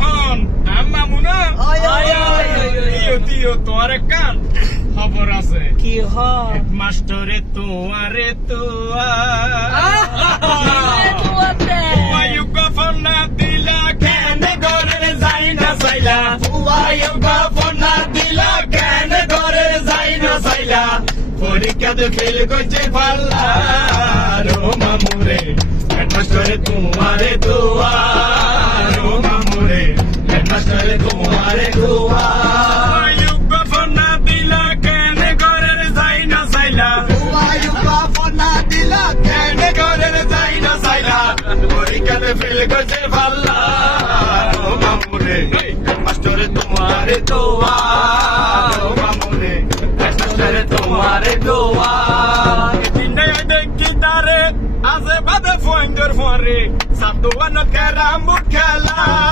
হন আম্মা মুনা তিও তোর কান খবর আছে কি হয় মাস্টরে তোয়ারে ফোন না দিলা কেন ঘরের যাই না চাইলা ফোন না দিলা কেন ঘরের যাই না চাইলা পরীক্ষা তো ফেল করছে পাল্লা রো মামুরে হেডমাস্টারে তোমারে দোয়া রো মামুরে হেডমাস্টারে তোমারে দোয়া ফোন না দিলা কেন ঘরের যাই না চাইলা ফোন না দিলা কেন ঘরের যাই না চাইলা পরীক্ষাতে ফেল করছে পাল্লা রো মামুরে হেডমাস্টারে তোমারে দোয়া রো মামুরে হেডমাস্টারে তোমারে দোয়া As a mother for your foreign, some do one of Karamukala.